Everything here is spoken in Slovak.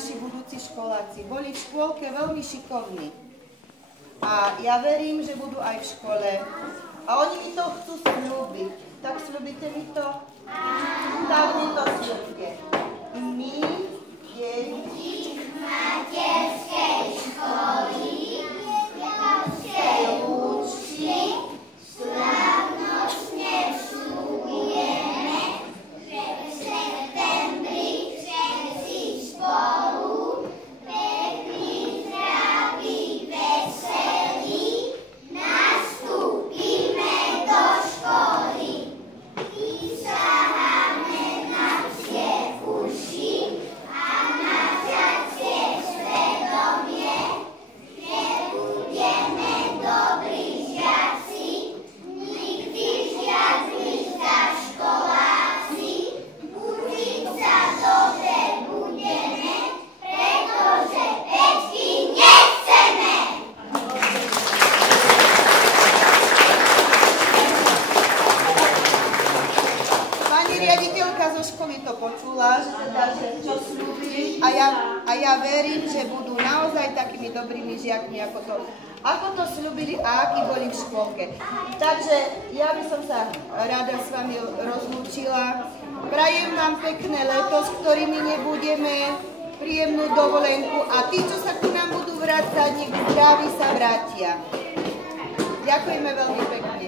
naši budúci školáci. Boli v škôlke veľmi šikovní. A ja verím, že budú aj v škole. A oni mi to chcú sľúbiť. Tak sľúbite mi to? Tak mi to sľúbte. My, deti materskej školy, učky, slávnostne sľubujeme, že v septembri všetci spolu, pekný, zdravý, veselý, nastúpime do školy. Prisaháme na tie uši a na ťacie svedomie, že budeme dobrí žiaci, nikdy žiadni za školáci, učiť sa dobre budeme, pretože peťky nechceme. Pani riaditeľka zo školy to počula, že čo sľúbili a ja verím, že budú naozaj takými dobrými žiakmi, ako to sľúbili a akí boli v škôlke. Takže ja by som sa rada s vami rozlúčila. Prajem vám pekné leto, s ktorými nebudeme, príjemnú dovolenku a tí, čo sa ku nám budú vrácať, nech zdraví sa vrátia. Ďakujeme veľmi pekne.